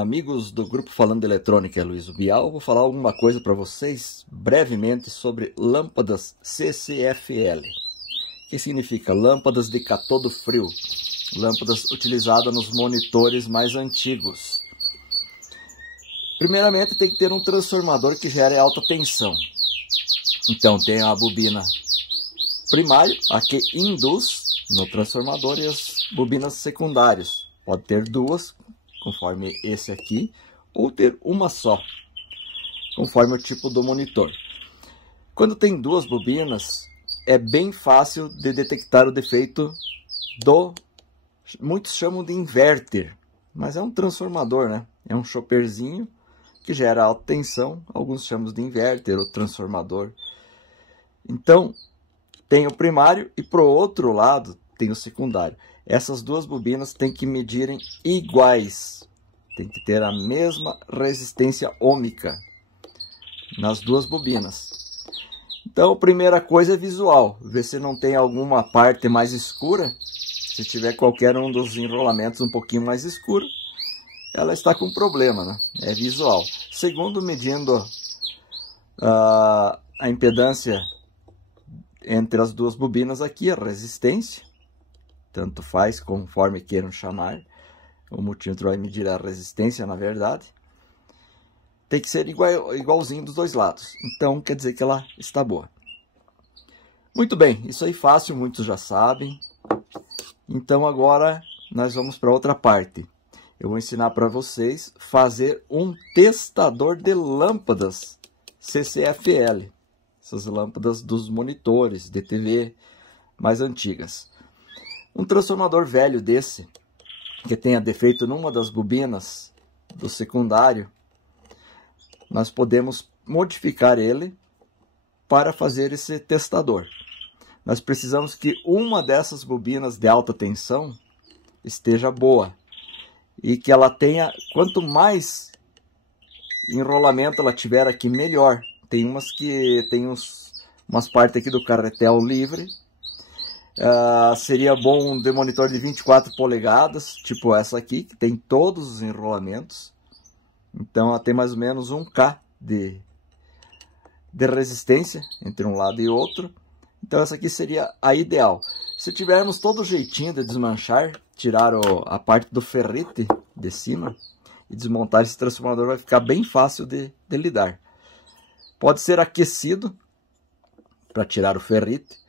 Amigos do grupo Falando de Eletrônica, é Luiz Bial. Vou falar alguma coisa para vocês brevemente sobre lâmpadas CCFL. Que significa lâmpadas de cátodo frio, lâmpadas utilizadas nos monitores mais antigos. Primeiramente tem que ter um transformador que gere alta tensão. Então tem a bobina primária, a que induz no transformador, e as bobinas secundárias. Pode ter duas, conforme esse aqui, ou ter uma só, conforme o tipo do monitor. Quando tem duas bobinas, é bem fácil de detectar o defeito do, muitos chamam de inverter, mas é um transformador, né? É um chopperzinho que gera alta tensão, alguns chamam de inverter ou transformador. Então, tem o primário e pro outro lado tem o secundário. Essas duas bobinas têm que medirem iguais. Tem que ter a mesma resistência ohmica nas duas bobinas. Então, a primeira coisa é visual. Ver se não tem alguma parte mais escura. Se tiver qualquer um dos enrolamentos um pouquinho mais escuro, ela está com problema, né? É visual. Segundo, medindo a impedância entre as duas bobinas aqui, a resistência. Tanto faz, conforme queiram chamar. O multímetro vai medir a resistência, na verdade. Tem que ser igualzinho dos dois lados. Então, quer dizer que ela está boa. Muito bem, isso aí fácil, muitos já sabem. Então, agora nós vamos para outra parte. Eu vou ensinar para vocês fazer um testador de lâmpadas CCFL. Essas lâmpadas dos monitores de TV mais antigas. Um transformador velho desse, que tenha defeito numa das bobinas do secundário, nós podemos modificar ele para fazer esse testador. Nós precisamos que uma dessas bobinas de alta tensão esteja boa e que ela tenha, quanto mais enrolamento ela tiver aqui, melhor. Tem umas que tem umas partes aqui do carretel livre. Seria bom um monitor de 24 polegadas, tipo essa aqui, que tem todos os enrolamentos. Então ela tem mais ou menos 1K de resistência entre um lado e outro. Então essa aqui seria a ideal. Se tivermos todo o jeitinho de desmanchar, tirar a parte do ferrite de cima e desmontar esse transformador, vai ficar bem fácil de lidar. Pode ser aquecido para tirar o ferrite.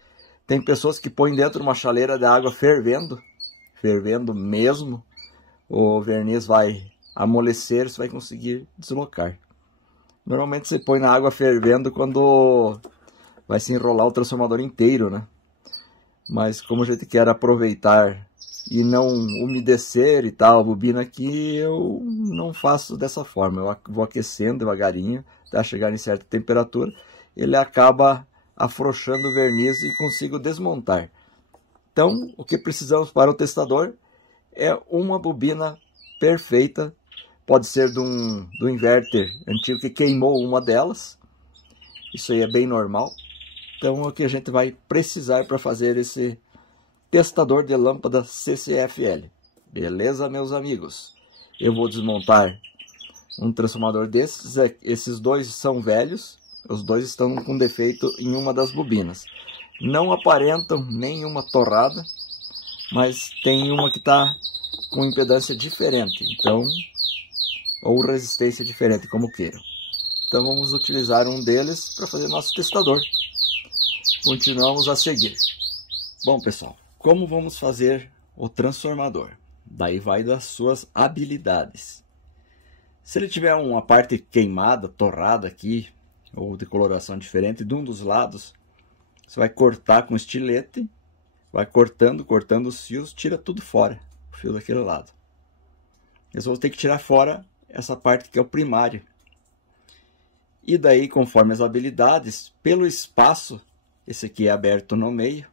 Tem pessoas que põem dentro de uma chaleira de água fervendo mesmo. O verniz vai amolecer, você vai conseguir deslocar. Normalmente você põe na água fervendo quando vai se enrolar o transformador inteiro, né? Mas como a gente quer aproveitar e não umedecer e tal a bobina aqui, eu não faço dessa forma. Eu vou aquecendo devagarinho até chegar em certa temperatura. Ele acaba afrouxando o verniz e consigo desmontar. Então, o que precisamos para o testador é uma bobina perfeita. Pode ser do inverter antigo que queimou uma delas. Isso aí é bem normal. Então, é o que a gente vai precisar para fazer esse testador de lâmpada CCFL. Beleza, meus amigos? Eu vou desmontar um transformador desses. Esses dois são velhos. Os dois estão com defeito em uma das bobinas. Não aparentam nenhuma torrada, mas tem uma que está com impedância diferente, então, ou resistência diferente, como queiram. Então vamos utilizar um deles para fazer nosso testador. Continuamos a seguir. Bom, pessoal, como vamos fazer o transformador? Daí vai das suas habilidades. Se ele tiver uma parte queimada, torrada aqui, ou de coloração diferente de um dos lados, você vai cortar com estilete, vai cortando os fios, tira tudo fora, o fio daquele lado. Você vai ter que tirar fora essa parte que é o primário. E daí, conforme as habilidades, pelo espaço, esse aqui é aberto no meio,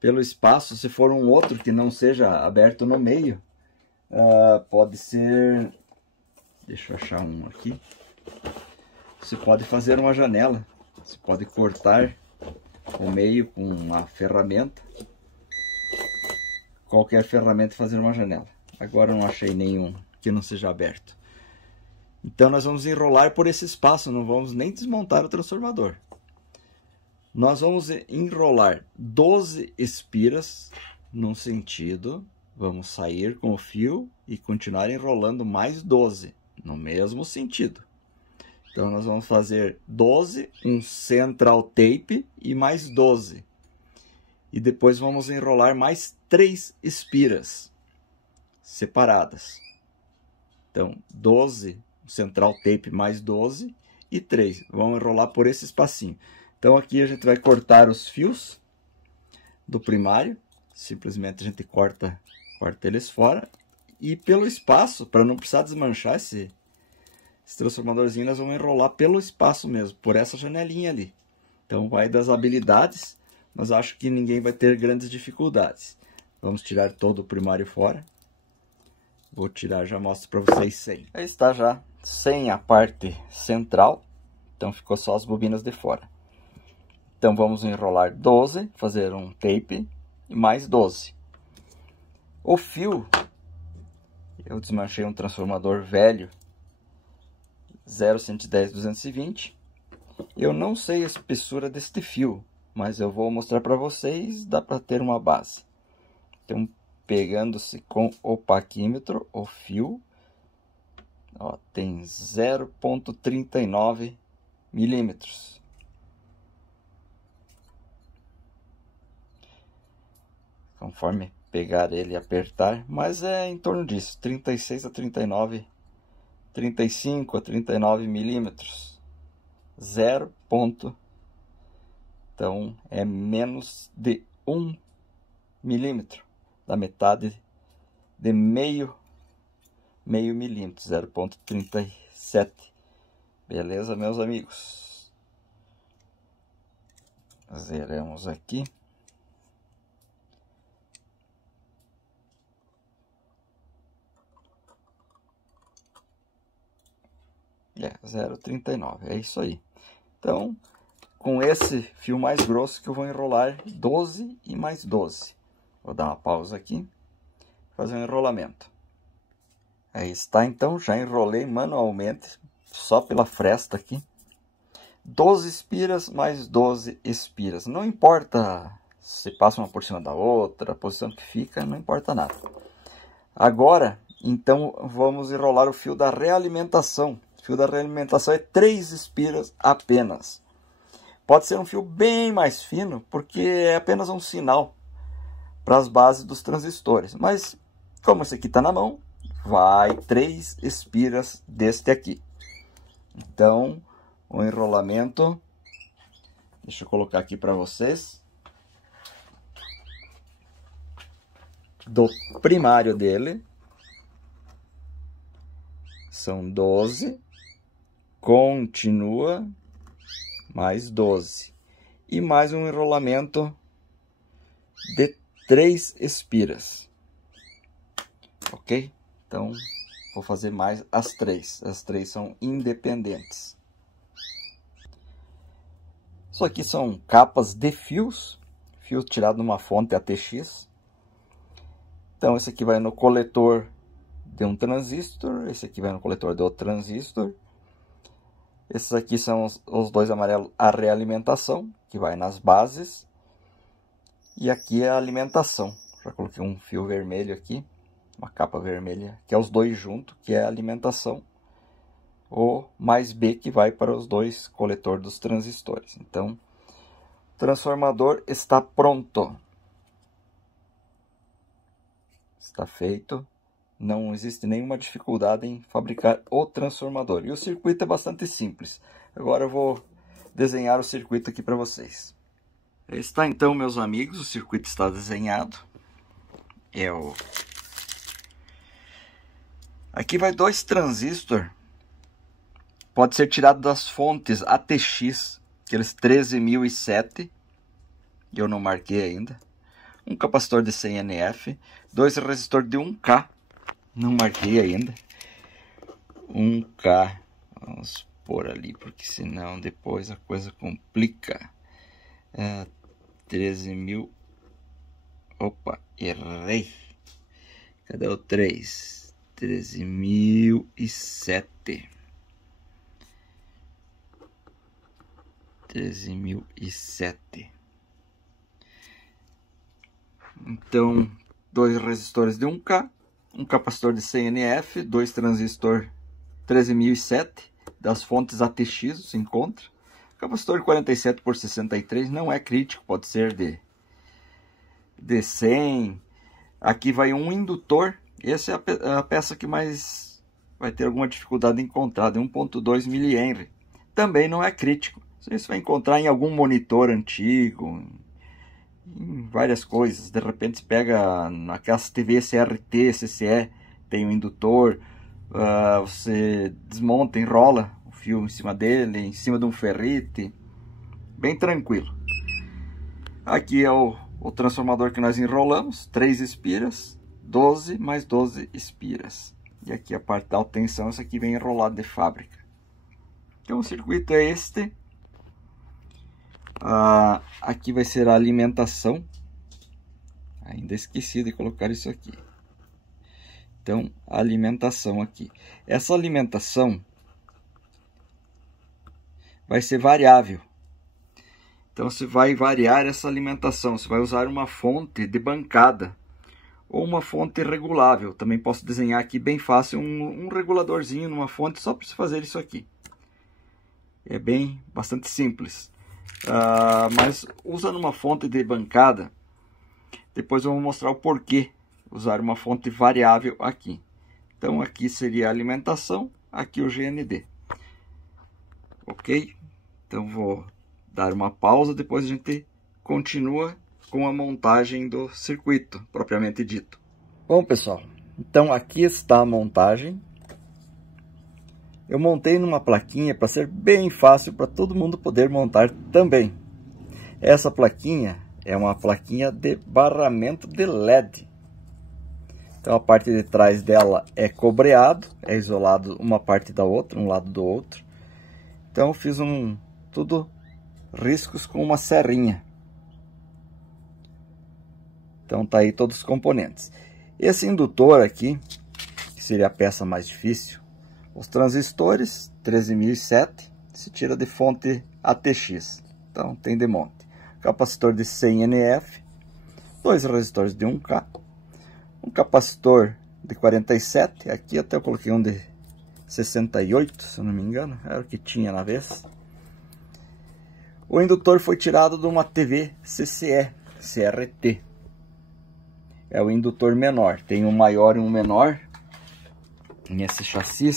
pelo espaço, se for um outro que não seja aberto no meio, pode ser, deixa eu achar um aqui. Você pode fazer uma janela, você pode cortar o meio com uma ferramenta, qualquer ferramenta, fazer uma janela. Agora eu não achei nenhum que não seja aberto. Então nós vamos enrolar por esse espaço, não vamos nem desmontar o transformador. Nós vamos enrolar 12 espiras num sentido, vamos sair com o fio e continuar enrolando mais 12 no mesmo sentido. Então nós vamos fazer 12, um central tape e mais 12. E depois vamos enrolar mais 3 espiras separadas. Então 12, central tape mais 12 e 3. Vamos enrolar por esse espacinho. Então aqui a gente vai cortar os fios do primário. Simplesmente a gente corta eles fora. E pelo espaço, para não precisar desmanchar esse transformadorzinho, nós vamos enrolar pelo espaço mesmo, por essa janelinha ali. Então vai das habilidades, mas acho que ninguém vai ter grandes dificuldades. Vamos tirar todo o primário fora. Vou tirar, já mostro para vocês sem. Aí está já sem a parte central, então ficou só as bobinas de fora. Então vamos enrolar 12, fazer um tape e mais 12. O fio, eu desmanchei um transformador velho, 0,110/220. Eu não sei a espessura deste fio, mas eu vou mostrar para vocês, dá para ter uma base. Então, pegando-se com o paquímetro, o fio, ó, tem 0,39 milímetros. Conforme pegar ele e apertar, mas é em torno disso, 36 a 39, 35 a 39 milímetros. 0. Então é menos de 1 milímetro, da metade de meio milímetro, 0,37. Beleza, meus amigos? Zeramos aqui. É, 0,39, é isso aí. Então, com esse fio mais grosso que eu vou enrolar 12 e mais 12. Vou dar uma pausa aqui, fazer um enrolamento. Aí está, então, já enrolei manualmente, só pela fresta aqui. 12 espiras mais 12 espiras. Não importa se passa uma por cima da outra, a posição que fica, não importa nada. Agora, então, vamos enrolar o fio da realimentação. O fio da realimentação é 3 espiras apenas. Pode ser um fio bem mais fino, porque é apenas um sinal para as bases dos transistores. Mas, como esse aqui está na mão, vai 3 espiras deste aqui. Então, o enrolamento, deixa eu colocar aqui para vocês, do primário dele, são 12, continua, mais 12. E mais um enrolamento de 3 espiras. Ok? Então, vou fazer mais as 3. As 3 são independentes. Isso aqui são capas de fios. Fio tirado numa fonte ATX. Então, esse aqui vai no coletor de um transistor. Esse aqui vai no coletor de outro transistor. Esses aqui são os dois amarelos, a realimentação, que vai nas bases. E aqui é a alimentação. Já coloquei um fio vermelho aqui, uma capa vermelha, que é os dois juntos, que é a alimentação. O mais B, que vai para os dois coletores dos transistores. Então, o transformador está pronto. Está feito. Não existe nenhuma dificuldade em fabricar o transformador. E o circuito é bastante simples. Agora eu vou desenhar o circuito aqui para vocês. Está então, meus amigos, o circuito está desenhado. Aqui vai 2 transistores. Pode ser tirado das fontes ATX, aqueles 13007. Eu não marquei ainda. Um capacitor de 100 NF. 2 resistores de 1K. Não marquei ainda. 1K. Vamos pôr ali, porque senão depois a coisa complica. 13.000. Opa, errei. Cadê o 3? 13.007. 13.007. Então, 2 resistores de 1K, um capacitor de 100 NF, 2 transistor 13.007 das fontes ATX, se encontra. Capacitor de 47 por 63 não é crítico, pode ser de 100. Aqui vai um indutor, essa é a peça que mais vai ter alguma dificuldade de encontrar, de 1.2 mA. Também não é crítico, isso vai encontrar em algum monitor antigo, em várias coisas. De repente você pega naquelas TV CRT, CCE, tem um indutor, você desmonta, enrola o fio em cima dele, em cima de um ferrite, bem tranquilo. Aqui é o transformador que nós enrolamos, 3 espiras, 12 mais 12 espiras. E aqui a parte da alta tensão, isso aqui vem enrolado de fábrica. Então o circuito é este. Aqui vai ser a alimentação. Ainda esqueci de colocar isso aqui. Então, a alimentação aqui. Essa alimentação vai ser variável. Então, você vai variar essa alimentação. Você vai usar uma fonte de bancada ou uma fonte regulável. Também posso desenhar aqui bem fácil um reguladorzinho numa fonte só para você fazer isso aqui. É bastante simples. Mas usando uma fonte de bancada, depois eu vou mostrar o porquê usar uma fonte variável aqui. Então aqui seria a alimentação, aqui o GND. Ok? Então vou dar uma pausa, depois a gente continua com a montagem do circuito propriamente dito. Bom pessoal, então aqui está a montagem. Eu montei numa plaquinha para ser bem fácil para todo mundo poder montar também. Essa plaquinha é uma plaquinha de barramento de LED. Então a parte de trás dela é cobreado, é isolado uma parte da outra, um lado do outro. Então eu fiz tudo riscos com uma serrinha. Então tá aí todos os componentes. Esse indutor aqui, que seria a peça mais difícil, os transistores 13.007 se tira de fonte ATX, então tem de monte. Capacitor de 100 NF, 2 resistores de 1K, um capacitor de 47, aqui até eu coloquei um de 68, se eu não me engano, era o que tinha na vez. O indutor foi tirado de uma TV CCE, CRT. É o indutor menor, tem um maior e um menor. Nesse chassi,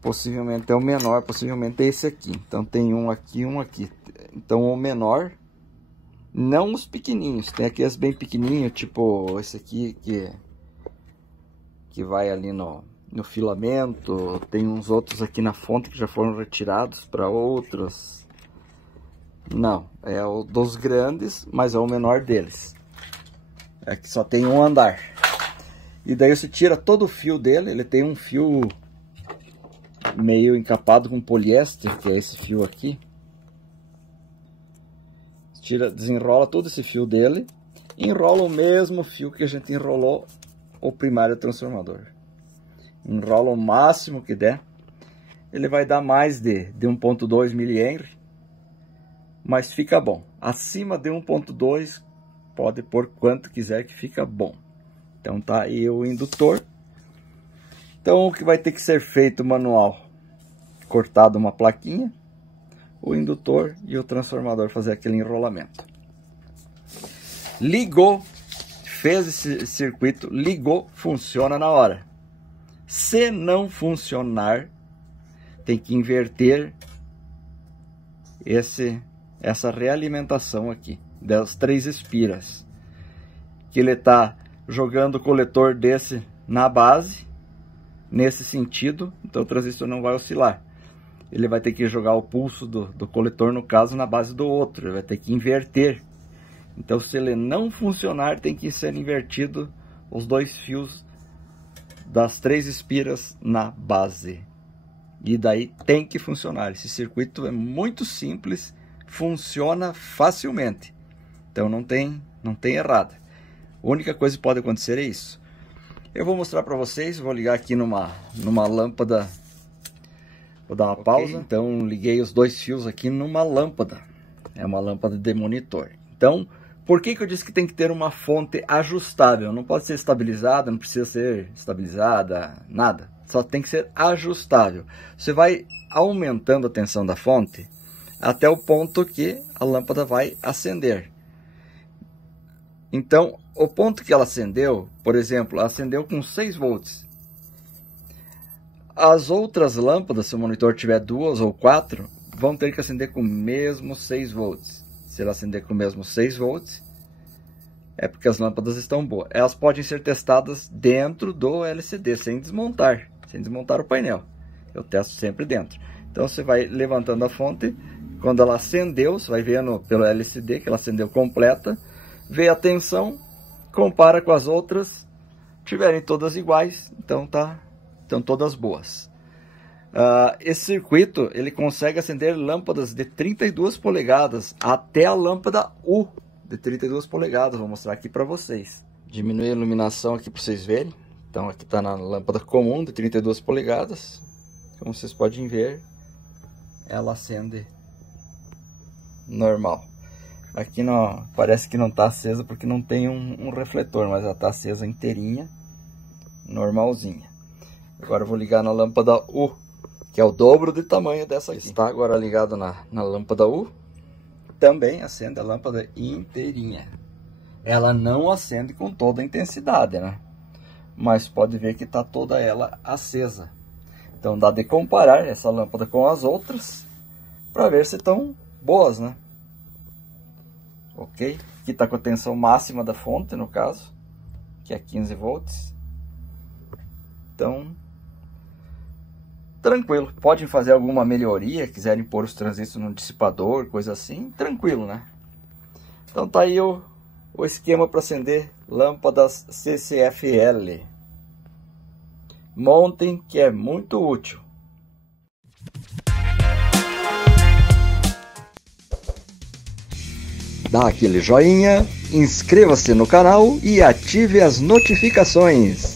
possivelmente é o menor, possivelmente é esse aqui. Então tem um aqui e um aqui. Então o menor, não os pequenininhos, tem aqueles bem pequenininhos, tipo esse aqui que vai ali no filamento. Tem uns outros aqui na fonte que já foram retirados para outros. Não, é o dos grandes, mas é o menor deles. Aqui só tem um andar. E daí você tira todo o fio dele, ele tem um fio meio encapado com poliéster, que é esse fio aqui. Desenrola todo esse fio dele, e enrola o mesmo fio que a gente enrolou o primário transformador. Enrola o máximo que der. Ele vai dar mais de 1.2 mA, mas fica bom. Acima de 1.2, pode pôr quanto quiser que fica bom. Então tá aí o indutor. Então o que vai ter que ser feito manual? Cortado uma plaquinha, o indutor e o transformador fazer aquele enrolamento. Ligou, fez esse circuito, ligou, funciona na hora. Se não funcionar, tem que inverter essa realimentação aqui das 3 espiras. Que ele está jogando o coletor desse na base, nesse sentido, então o transistor não vai oscilar. Ele vai ter que jogar o pulso do coletor, no caso, na base do outro. Ele vai ter que inverter. Então, se ele não funcionar, tem que ser invertido os 2 fios das 3 espiras na base. E daí tem que funcionar. Esse circuito é muito simples, funciona facilmente. Então não tem errada. A única coisa que pode acontecer é isso. Eu vou mostrar para vocês, vou ligar aqui numa lâmpada. Vou dar uma pausa. Então liguei os dois fios aqui numa lâmpada. É uma lâmpada de monitor. Então, por que eu disse que tem que ter uma fonte ajustável? Não pode ser estabilizada, não precisa ser estabilizada, nada. Só tem que ser ajustável. Você vai aumentando a tensão da fonte até o ponto que a lâmpada vai acender. Então, o ponto que ela acendeu, por exemplo, acendeu com 6 volts. As outras lâmpadas, se o monitor tiver 2 ou 4, vão ter que acender com o mesmo 6 volts. Se ela acender com o mesmo 6 volts, é porque as lâmpadas estão boas. Elas podem ser testadas dentro do LCD, sem desmontar o painel. Eu testo sempre dentro. Então você vai levantando a fonte, quando ela acendeu, você vai vendo pelo LCD que ela acendeu completa, vê a tensão, compara com as outras, tiverem todas iguais, então estão todas boas. Esse circuito ele consegue acender lâmpadas de 32 polegadas até a lâmpada U de 32 polegadas. Vou mostrar aqui para vocês. Diminui a iluminação aqui para vocês verem. Então aqui está na lâmpada comum de 32 polegadas. Como vocês podem ver, ela acende normal. Aqui não, parece que não está acesa porque não tem um refletor, mas ela está acesa inteirinha, normalzinha. Agora eu vou ligar na lâmpada U, que é o dobro de tamanho dessa aqui. Está agora ligado na lâmpada U, também acende a lâmpada inteirinha. Ela não acende com toda a intensidade, né? Mas pode ver que está toda ela acesa. Então dá de comparar essa lâmpada com as outras para ver se estão boas, né? Ok? Aqui está com a tensão máxima da fonte, no caso, que é 15 volts. Então, tranquilo. Podem fazer alguma melhoria, quiserem pôr os transistores no dissipador, coisa assim, tranquilo, né? Então tá aí o esquema para acender lâmpadas CCFL. Montem, que é muito útil. Dá aquele joinha, inscreva-se no canal e ative as notificações.